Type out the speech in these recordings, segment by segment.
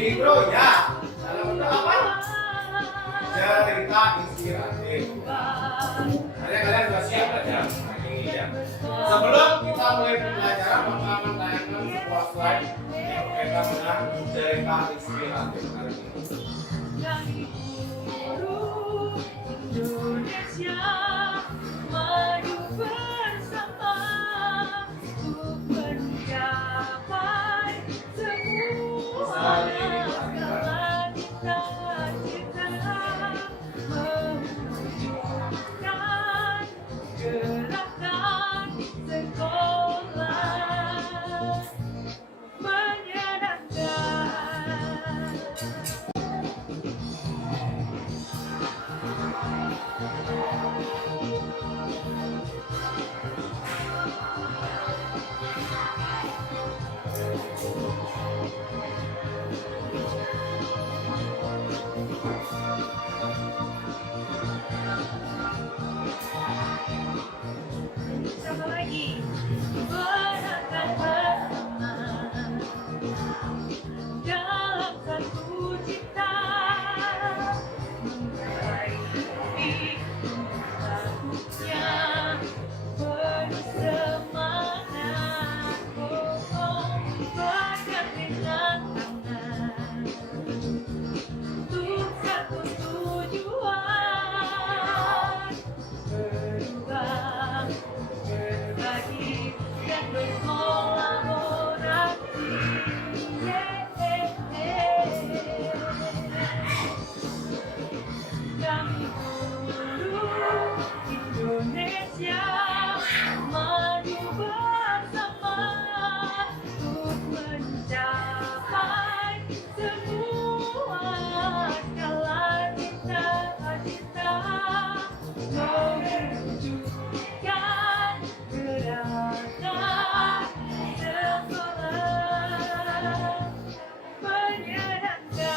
mikro ya. Dalam bentuk apa? Cerita inspiratif. Kalian sudah siap belajar ini ya. Sebelum kita mulai pembelajaran, maka akan tayangkan sebuah slide yang berkaitan dengan cerita inspiratif hari ini. Indonesia maju bersama untuk mencapai semua segala cita-cita, mewujudkan gerakan sekolah menyenangkan. Sama lagi, berangkat bersama dalam satu cita, meraih mimpi satunya, penuh semangat, bergandengan tangan untuk satu tujuan, berjuang, berbagi dan berkolaborasi. Kami guru Indonesia maju bersama untuk mencapai semua skala cita-cita, mewujudkan gerakan sekolah menyenangkan.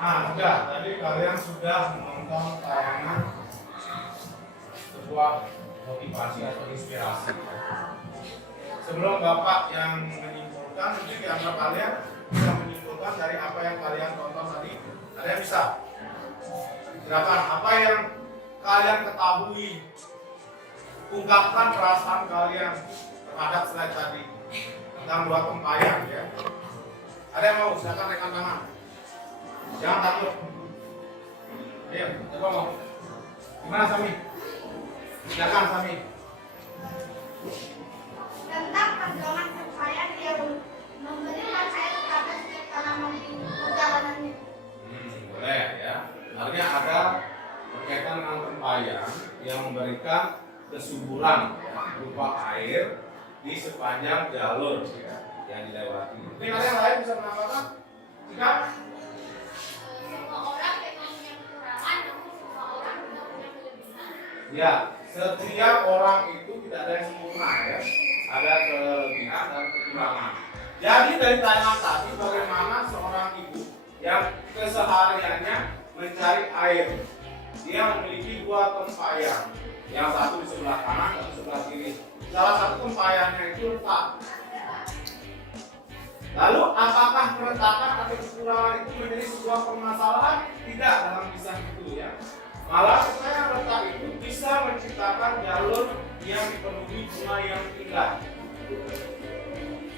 Nah, tadi kalian sudah menonton tayangan sebuah motivasi atau inspirasi. Sebelum Bapak yang menyimpulkan, mungkin di antara kalian bisa menyimpulkan dari apa yang kalian tonton tadi. Kalian bisa silakan, apa yang kalian ketahui, ungkapkan perasaan kalian terhadap slide tadi tentang dua tempayan ya. Ada yang mau? Silakan rekan tangan. Jangan takut. Ayo, coba mau. Gimana Sami? Silakan Sami. Tentang perjuangan tempayan yang memberikan air kepada setiap tanaman di perjalanannya. Boleh ya. Artinya ada berkaitan dengan tempayan yang memberikan kesuburan ya, berupa air di sepanjang jalur ya, yang dilewati. Mungkin kalian lain bisa menambahkan? Jika Semua orang memang punya kekurangan, namun semua orang juga punya kelebihan. ya, setiap orang itu tidak ada yang sempurna ya. Ada kelebihan dan kekurangan. Jadi dari tayangan tadi bagaimana seorang ibu yang kesehariannya mencari air dia memiliki dua tempayan, yang satu di sebelah kanan dan sebelah kiri. Salah satu tempayannya itu retak. Lalu apakah keretakan atau kekurangan itu menjadi sebuah permasalahan? Tidak dalam kisah itu ya. Malah sebenarnya retak itu bisa menciptakan jalur yang dipenuhi bunga yang indah.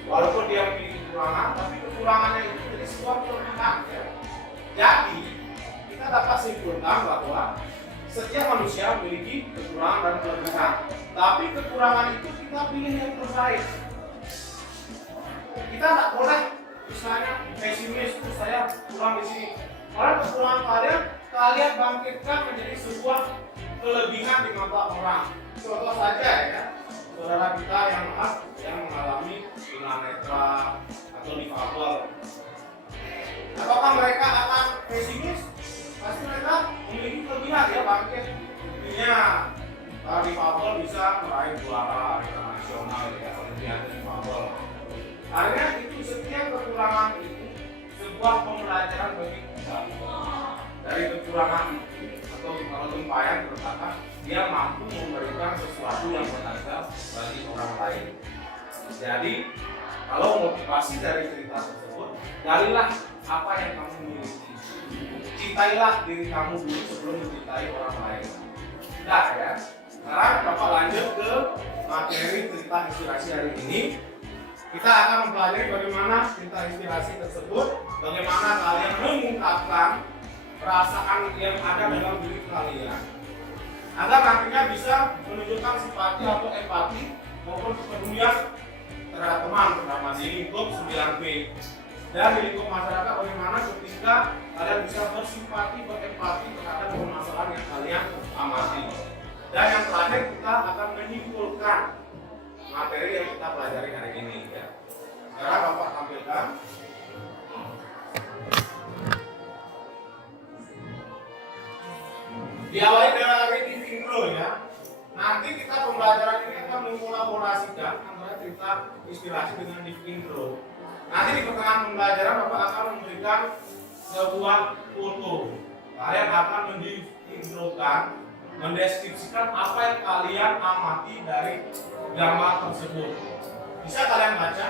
Walaupun dia memiliki kekurangan, tapi kekurangannya itu menjadi sebuah kelebihan ya. Jadi kita dapat simpulkan bahwa setiap manusia memiliki kekurangan dan kelebihan. Tapi kekurangan itu kita pilih yang terbaik. Kita tak boleh misalnya pesimis, saya kurang di sini. Karena kekurangan kalian bangkitkan menjadi sebuah kelebihan di mata orang. Contoh saja ya, saudara kita yang mengalami tunanetra atau difabel. Apakah mereka akan pesimis? Pasti mereka memiliki kelebihan ya, bangkit. Intinya difabel bisa meraih juara internasional ya, olimpiade difabel. Akhirnya itu setiap kekurangan itu sebuah pembelajaran bagi kita. Dari kekurangan atau kalau tempayan keretakan, dia mampu memberikan sesuatu yang berharga bagi orang lain. Jadi kalau motivasi dari cerita tersebut, galilah apa yang kamu miliki. Cintailah diri kamu dulu sebelum mencintai orang lain. Nah ya, sekarang Bapak lanjut ke materi cerita inspirasi hari ini. Kita akan mempelajari bagaimana cerita inspirasi tersebut, bagaimana kalian mengungkapkan perasaan yang ada dalam diri kalian, agar nantinya bisa menunjukkan simpati atau empati maupun kepedulian terhadap teman, terutama di lingkup 9B. Dan di lingkup masyarakat, bagaimana ketika kalian bisa bersimpati, berempati terhadap permasalahan yang kalian amati. Dan yang terakhir, kita akan menyimpulkan materi yang kita pelajari hari ini ya. Sekarang Bapak tampilkan. Diawali dengan reading intro ya. Nanti kita pembelajaran ini akan mengkolaborasikan antara cerita inspirasi dengan reading intro. Nanti di pertengahan pembelajaran Bapak akan memberikan sebuah foto. Kalian akan mengintrokan, mendeskripsikan apa yang kalian amati dari gambar tersebut. Bisa kalian baca?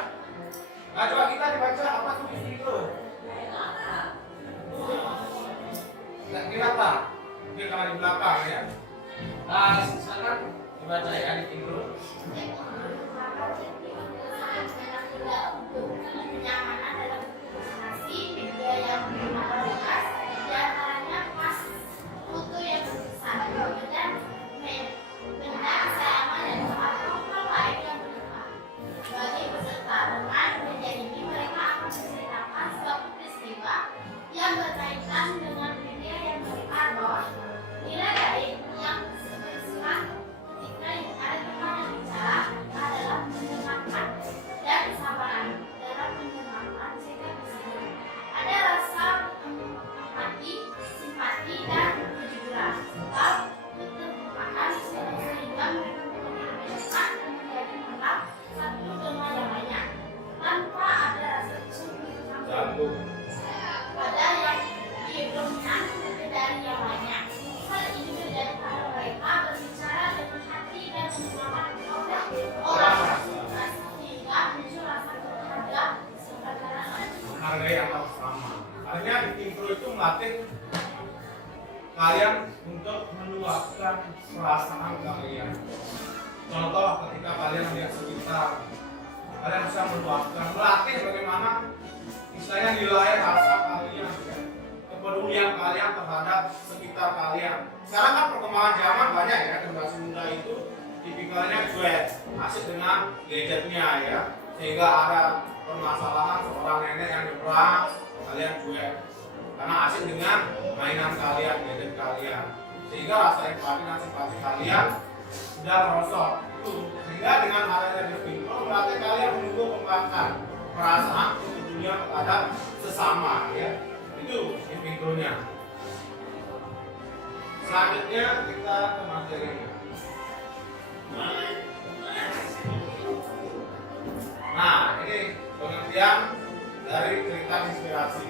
Nah, coba kita dibaca apa tulis itu? Nggak kelihatan. Mungkin karena di belakang ya. Nah, silakan dibaca ya di intro. Kenyamanan dalam komunikasi, media yang berkualitas, di antaranya pas foto yang besar, dan benda kesayangan dan hal lain yang bermanfaat. Bagi peserta dengan media ini, mereka akan menceritakan suatu peristiwa yang berkaitan dengan media yang mereka bawa. Nilai baik yang sebesar ketika ada teman yang bicara adalah mendengarkan dan kesabaran dalam mendengarkan sehingga bisa ada rasa empati, simpati, dan kejujuran serta keterbukaan sehingga mereka menjadi dekat dan menjadi mengenal satu dengan yang lainnya tanpa ada rasa cemburu pada yang didominan dari yang lainnya. Hal ini terjadi karena mereka berbicara dengan hati dan mendengarkan orang sehingga muncul rasa berharga kesetaraan. Menghargai atau sama. Artinya di intro itu melatih kalian untuk meluapkan perasaan kalian. Contoh ketika kalian melihat sekitar, kalian bisa meluapkan, melatih bagaimana istilahnya nilai rasa kalian, kepedulian kalian terhadap sekitar kalian. Sekarang kan perkembangan zaman banyak ya, generasi muda itu tipikalnya cuek, asik dengan gadgetnya ya, sehingga ada permasalahan seorang nenek yang nyebrang, kalian cuek karena asik dengan mainan kalian, gadget kalian, sehingga rasa empati dan simpati kalian sudah merosot. Sehingga dengan adanya divinto berarti kalian menunggu kembangkan perasaan kepedulian terhadap sesama ya. Itu divintonya. Selanjutnya kita ke materinya. Nah, ini pengertian dari cerita inspirasi.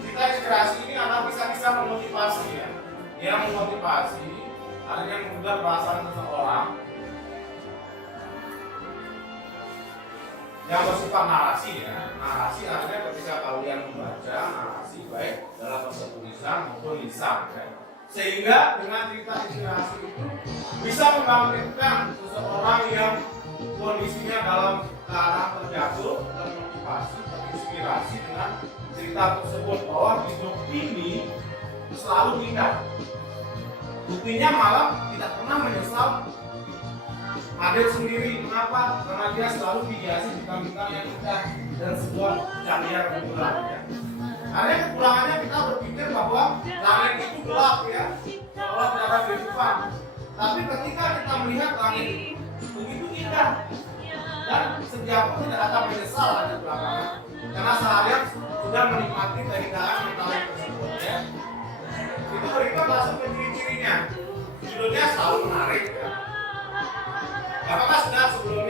Cerita inspirasi ini adalah bisa memotivasi ya. yang memotivasi, artinya mengubah perasaan seseorang yang bersifat narasi ya. Narasi artinya ketika kalian membaca narasi baik dalam bentuk tulisan maupun lisan ya. Sehingga dengan cerita inspirasi itu bisa membangkitkan seseorang yang kondisinya dalam keadaan terjatuh, termotivasi, terinspirasi dengan cerita tersebut bahwa hidup ini selalu indah. Buktinya malah tidak pernah menyesal hadir sendiri. Mengapa? Karena dia selalu dihiasi bintang-bintang yang indah dan sebuah cahaya rembulan ya. Karena kekurangannya kita berpikir bahwa langit itu gelap ya, bahwa tidak ada kehidupan. Tapi ketika kita melihat langit itu begitu indah dan setiap pun tidak akan menyesal ada belakangan, karena seharian sudah menikmati keindahan mentari tersebut ya. Itu berikut langsung ke ciri-cirinya. Judulnya selalu menarik ya. Apakah sudah sebelum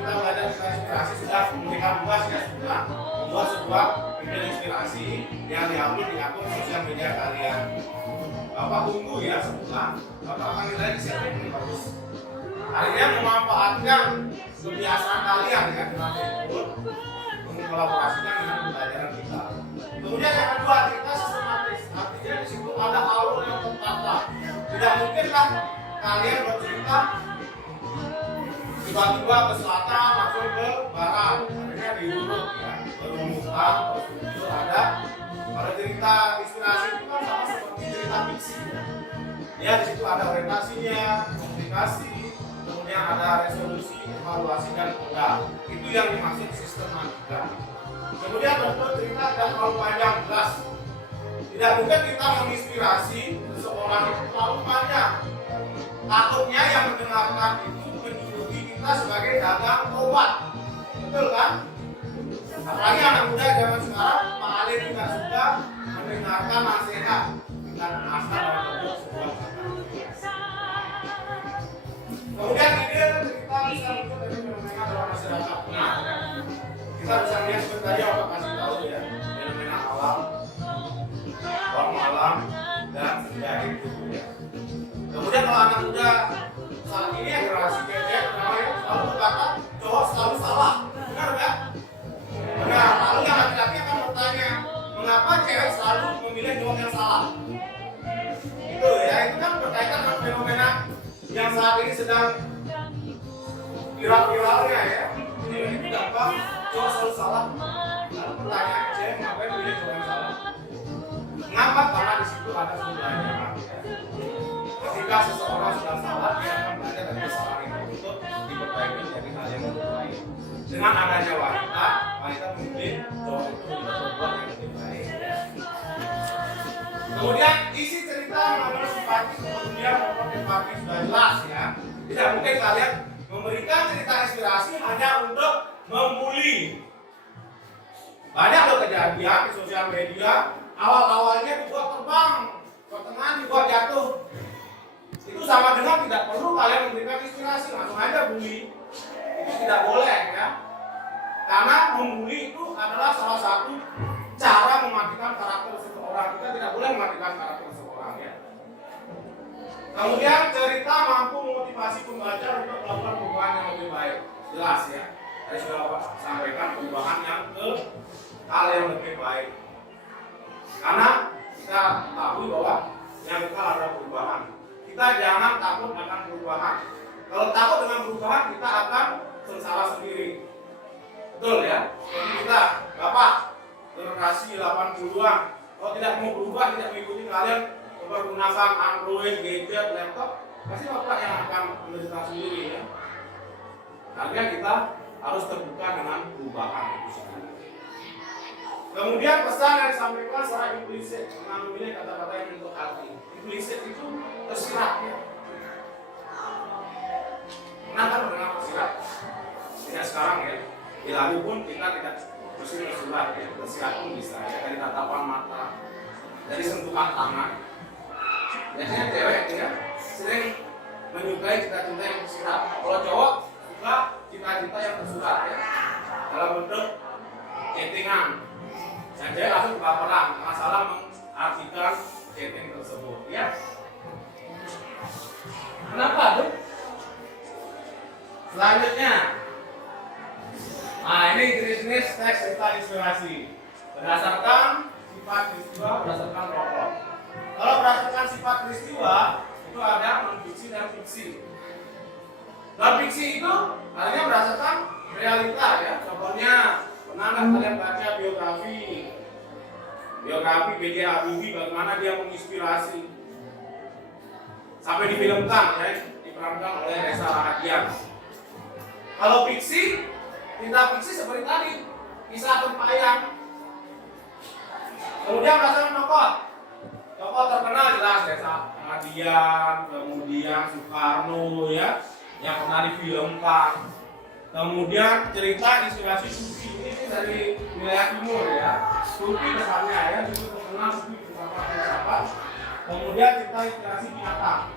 kita belajar tentang inspirasi sudah memberikan luas ya, sudah membuat sebuah video inspirasi yang diupload di akun sosial media kalian. Bapak tunggu ya sebulan, Bapak akan nilai di sini ini bagus. Artinya memanfaatkan kebiasaan kalian ya dengan ikut mengkolaborasikan dengan pembelajaran kita. Kemudian yang kedua, cerita sistematis. Artinya di situ ada alur yang tertata. Tidak mungkin kan kalian bercerita tiba-tiba ke selatan langsung ke barat, artinya diurut ya, berumutan, terus ada. Kalau cerita inspirasi itu kan sama seperti cerita fiksi. Ya di situ ada orientasinya, komunikasi, kemudian ada resolusi, evaluasi dan modal. Itu yang dimaksud sistematika. Kemudian bentuk cerita tidak terlalu panjang jelas. Tidak mungkin kita menginspirasi seseorang itu terlalu panjang. Takutnya yang mendengarkan itu menjuluki kita sebagai dagang obat, betul kan? Apalagi anak muda zaman sekarang, Pak Ali tidak suka mendengarkan nasihat dengan asal dalam bentuk sebuah kata. Kemudian ide cerita bisa muncul dari fenomena dalam masyarakat. Nah, kita bisa lihat seperti tadi Bapak kasih tahu ya, fenomena alam, warna alam, dan senja itu ya. Kemudian kalau anak muda saat ini yang generasi kecil namanya selalu berkata cowok selalu salah, benar nggak? Benar. Lalu yang laki-laki akan bertanya, mengapa cewek selalu memilih cowok yang salah? Itu ya, itu kan berkaitan dengan fenomena yang saat ini sedang viral-viralnya ya. Ini gampang, cowok selalu salah. Lalu pertanyaan cewek, mengapa memilih cowok yang salah? Mengapa? Karena di situ ada sumbernya. Ketika seseorang sudah salah, dia akan belajar dari kesalahan itu untuk diperbaiki menjadi hal yang lebih baik. Dengan adanya wanita memilih cowok itu untuk berbuat yang lebih baik. Kemudian isi cerita menurut simpatis kemudian motivasi sudah jelas ya. Tidak mungkin kalian memberikan cerita inspirasi hanya untuk membuli. Banyak loh kejadian di sosial media, awal-awalnya dibuat terbang, pertengahan dibuat jatuh. Itu sama dengan tidak perlu kalian memberikan inspirasi, langsung aja bully. Itu tidak boleh ya. Karena membuli itu adalah salah satu cara mematikan karakter seseorang. Kita tidak boleh mematikan karakter seseorang ya. Kemudian cerita mampu memotivasi pembaca untuk melakukan perubahan yang lebih baik. Jelas ya. Saya sudah sampaikan perubahan yang ke hal yang lebih baik. Karena kita tahu bahwa yang kekal adalah perubahan. Kita jangan takut akan perubahan. Kalau takut dengan perubahan, kita akan sengsara sendiri. Betul ya? Jadi kita, Bapak, generasi 80-an, kalau tidak mau berubah, tidak mengikuti kalian mempergunakan Android, gadget, laptop, pasti Bapak yang akan menentukan sendiri ya. Artinya kita harus terbuka dengan perubahan itu sendiri. Kemudian pesan yang disampaikan secara implisit, dengan memilih kata-kata yang untuk hati. Implisit itu tersirat ya. Pernah kan mendengar tersirat? Tidak sekarang ya. Di lalu pun kita tidak mesti tersirat ya. Tersirat pun bisa ya. Dari tatapan mata, dari sentuhan tangan. Biasanya cewek ya sering menyukai cita-cita yang tersirat. Kalau cowok suka cita-cita yang tersurat ya. Dalam bentuk chattingan. Dan dia langsung baperan karena salah mengartikan chatting tersebut. Selanjutnya, nah ini jenis-jenis teks cerita inspirasi berdasarkan sifat peristiwa, berdasarkan tokoh. Kalau berdasarkan sifat peristiwa itu ada non-fiksi dan fiksi. Non-fiksi itu artinya berdasarkan realita ya. Contohnya, pernah nggak kalian baca biografi B.J. Habibie, bagaimana dia menginspirasi sampai difilmkan ya, diperankan oleh Reza Rahadian. Kalau fiksi, cerita fiksi seperti tadi, kisah tempayan. Kemudian berdasarkan tokoh terkenal jelas Reza Rahadian, kemudian Soekarno ya, yang pernah difilmkan. Kemudian cerita inspirasi Sufi ini dari wilayah timur ya, Sufi besarnya ya, itu terkenal Sufi bersama siapa. Kemudian cerita inspirasi binatang,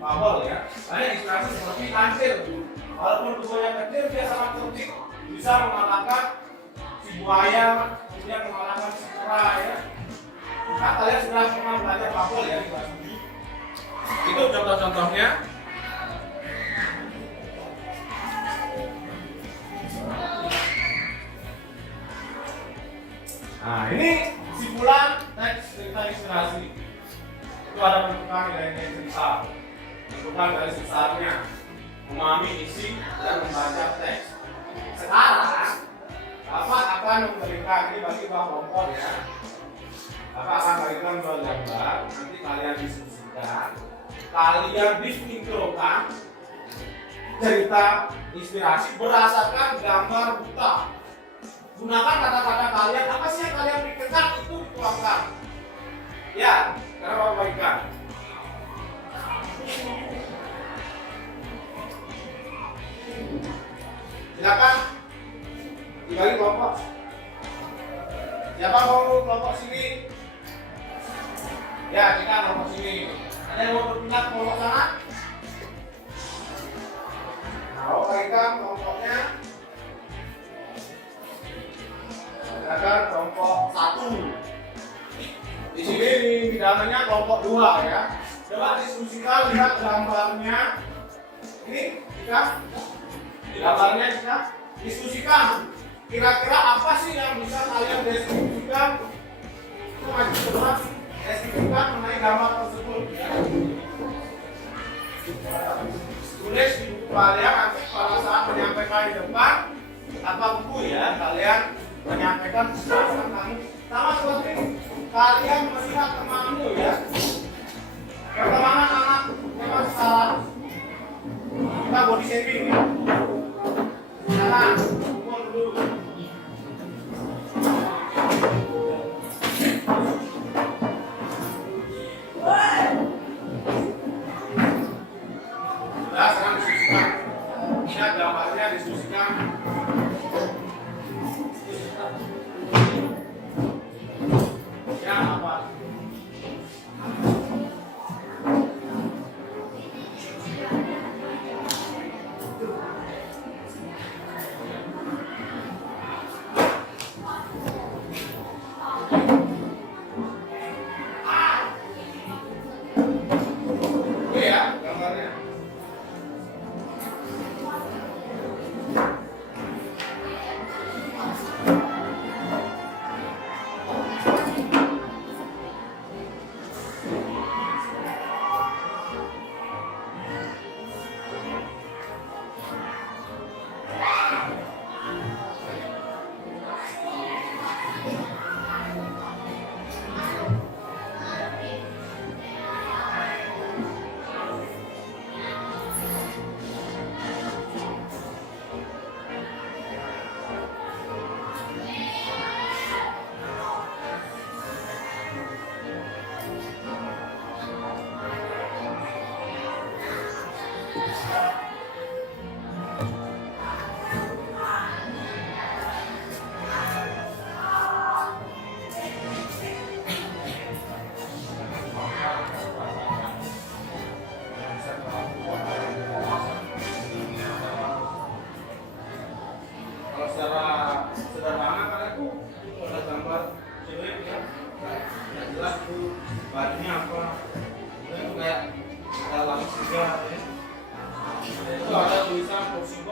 fabel ya, banyak inspirasi seperti Ansir. Walaupun tubuhnya kecil, dia sangat cerdik, bisa mengalahkan si buaya, kemudian mengalahkan si kera ya. Nah, kalian sudah pernah belajar fabel ya di kelas 7. Itu contoh-contohnya. Nah, ini kesimpulan teks cerita inspirasi. Itu ada bentukan nilai-nilai cerita, bentukan dari besarnya, memahami isi dan membaca teks. Sekarang, Bapak akan memberikan ini bagi Bapak kelompok ya. Bapak akan berikan dua gambar, nanti kalian diskusikan, kalian disinkronikan cerita inspirasi berdasarkan gambar buta. Gunakan kata-kata kalian, apa sih yang kalian pikirkan itu dituangkan. Ya, karena Bapak berikan. Silakan dibagi kelompok. Siapa mau kelompok sini? Ya, kita kelompok sini. Ada yang mau berpindah ke kelompok sana? Nah, berikan kelompoknya. Silakan kelompok 1. Di sini bidangannya kelompok 2 ya. Coba diskusikan, lihat gambarnya. Ini kita gambarnya kita diskusikan. Kira-kira apa sih yang bisa kalian deskripsikan? Itu maju ke depan, deskripsikan mengenai gambar tersebut. Ya. Tulis di buku kalian, nanti pada saat menyampaikan di depan tanpa buku ya, kalian menyampaikan perasaan kamu sama seperti kalian melihat temanmu ya. Pertemanan anak memang salah. Kita body shaming ya. Jangan pukul dulu. Sudah, sekarang diskusikan. Lihat gambarnya, diskusikan. Ya apa? Oke ya, gambarnya. Kalau secara sederhana kan itu ada gambar cewek ya, yang jelas itu bajunya apa, itu kayak ada lampu juga ya. Itu ada tulisan kursi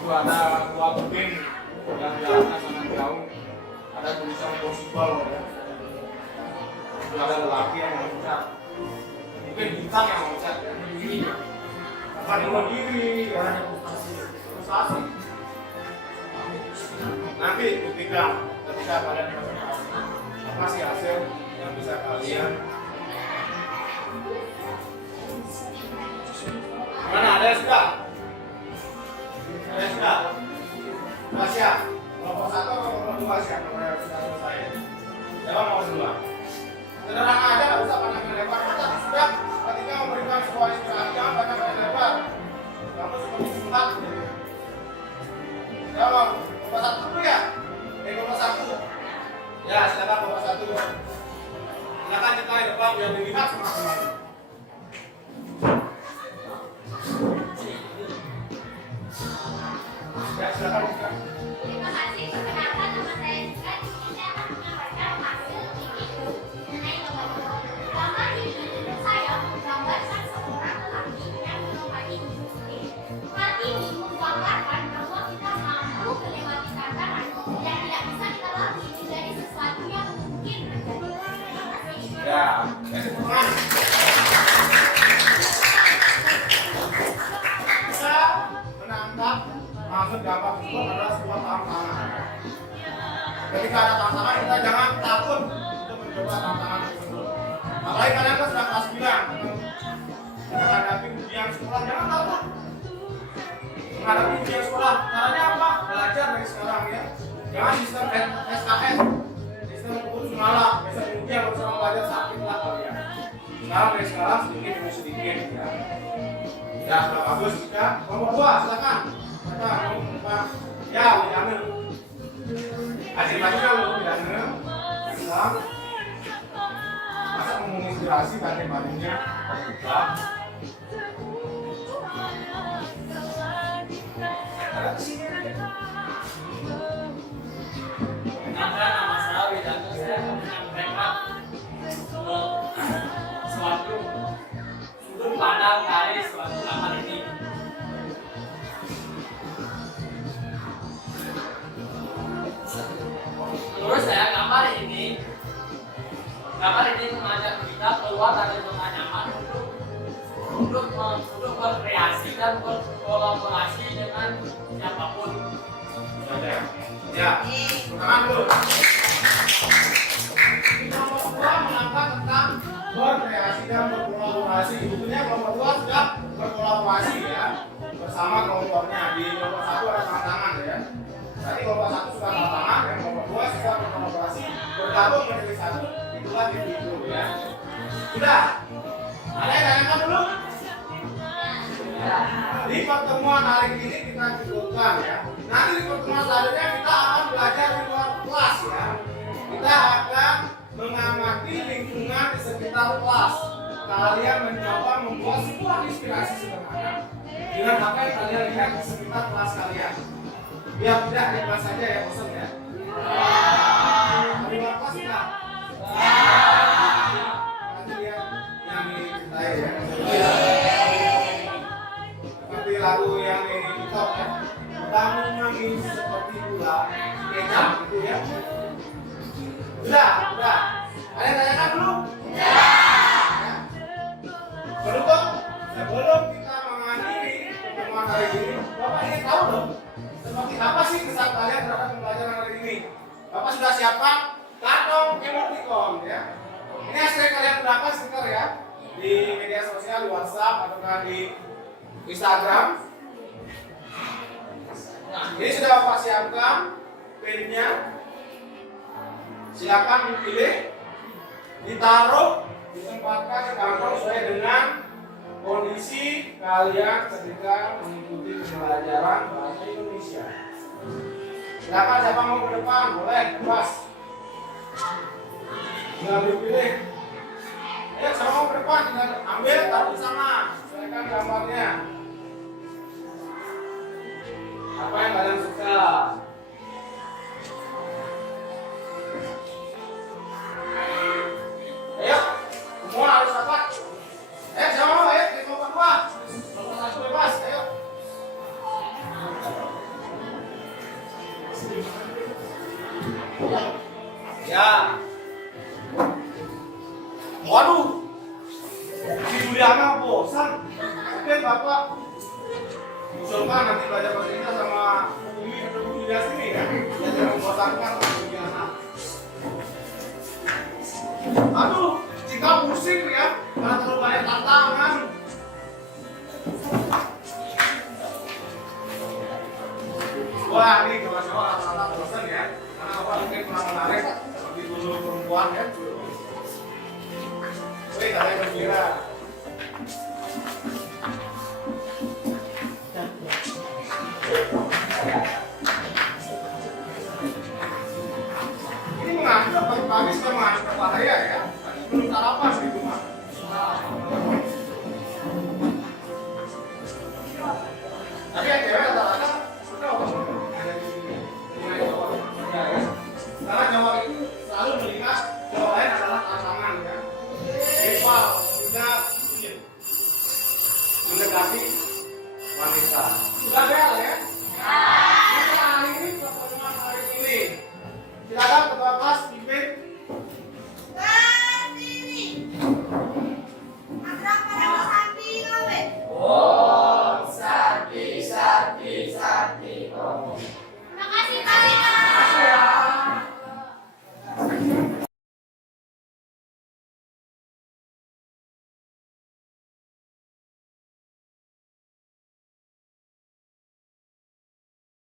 Itu ada dua tebing yang jaraknya sangat jauh. Ada tulisan possible ya. Itu ada lelaki yang loncat. Mungkin bintang yang loncat ya. Akan bunuh diri ya. Frustasi. Nanti ketika kalian presentasi, apa sih hasil yang bisa kalian? Mana ada yang sudah? Ada yang sudah? Tasya, kelompok 1 atau kelompok 2 sih? Kalau yang sudah selesai. Siapa mau duluan? Sederhana aja, nggak usah pandangan lebar. Kita sudah ketika memberikan sebuah inspirasi, jangan pandangan lebar. Kamu seperti sunat. Ya mau, kelompok 1 dulu ya? Kelompok 1. Ya, silakan kelompok 1. Silakan kita di depan biar dilihat semua teman. Ya, silakan buka. Terima kasih. Perkenalkan, nama saya Jika. Di sini saya akan menyampaikan hasil video mengenai lomba ini. Gambar ini saya menggambarkan seorang lelaki yang melompati industri. Hal ini menggambarkan bahwa kita mampu melewati tantangan yang tidak bisa kita lalui menjadi sesuatu yang mungkin terjadi. Terima kasih. Ya, kasih teman. Kita menangkap maksud gambar tersebut adalah sebuah tantangan. Ketika ada tantangan, kita jangan takut untuk mencoba tantangan tersebut. Apalagi kalian kan sudah kelas 9 menghadapi ujian sekolah, jangan takut. Menghadapi ujian sekolah, caranya apa? Belajar dari sekarang ya. Jangan sistem SKS, sistem putus malam, bisa ujian bersama belajar sakit lah kalian. Sekarang dari sekarang sedikit demi sedikit ya. Ya, sudah bagus ya. Nomor 2, silakan. Ya, Widana. Hasil bajunya lu Widana. Islam. Masa menginspirasi batin-batinnya. Ada kesini aja. Nama saya Widana, saya akan menyampaikan suatu sudut pandang dari suatu gambar ini. Menurut saya gambar ini mengajak kita keluar dari zona nyaman untuk berkreasi dan berkolaborasi dengan siapapun. Ya, tangan dulu. Nomor 2 mengangkat tentang berkreasi dan berkolaborasi. Bukunya nomor 2 sudah berkolaborasi ya bersama kelompoknya. Di nomor 1 ada tantangan ya. Tadi kelompok 1 sudah tantangan, yang kelompok 2 sudah berkolaborasi bergabung menjadi satu. Itulah itu ya. Sudah. Ada yang tanyakan dulu? Di pertemuan hari ini kita cukupkan ya. Nanti di pertemuan selanjutnya kita akan belajar di luar kelas ya. Kita akan mengamati lingkungan di sekitar kelas. Kalian mencoba membuat sebuah inspirasi sederhana dengan apa yang kalian lihat di sekitar kelas kalian. Biar tidak di kelas saja ya, bosan ya. Di luar kelas enggak? Nanti lihat yang dicintai ya. Seperti lagu yang di TikTok ya. Kamu nangis seperti gula kecap gitu ya. Sudah. Ada yang tanyakan dulu? Ya. Pendukung, sebelum kita mengakhiri pertemuan hari ini, Bapak ingin tahu dong seperti apa sih kesan kalian terhadap pembelajaran hari ini? Bapak sudah siapkan kantong emoticon ya. Ini hasil yang kalian gunakan stiker ya di media sosial, di WhatsApp atau di Instagram. Nah, ini sudah Bapak siapkan pinnya. Silakan dipilih, ditaruh, ditempatkan di kantong sesuai dengan kondisi kalian ketika mengikuti pembelajaran bahasa Indonesia. Silakan siapa mau ke depan, boleh, bebas. Tinggal dipilih. Ayo siapa mau ke depan, tinggal ambil, taruh di sana. Sesuaikan gambarnya. Apa yang kalian suka? Ayo, semua harus dapat. Siapa mau? Ayo, kelompok 2. Kelompok 1 bebas, ayo. Ya. Waduh. Si Juliana bosan. Oke Bapak. Usulkan nanti belajar bahasa Inggris sama Umi atau Bu Julia sini ya. Biar jangan membosankan sama Juliana. Aduh, jika pusing ya, karena terlalu banyak tantangan. Wah, ini cowok-cowok rata-rata bosan ya. Karena apa mungkin kurang menarik seperti dulu perempuan ya. Wih, kalian gembira. Ini mengantuk pagi-pagi sudah mengantuk bahaya ya. Belum sarapan di rumah. Tapi yang cewek rata-rata sudah ada di rumah Jawa. Karena Jawa itu selalu melihat Jawa lain adalah tantangan ya. Rival juga sulit mendekati wanita. Sudah bel ya? Kita hari ini pertemuan hari ini. Silakan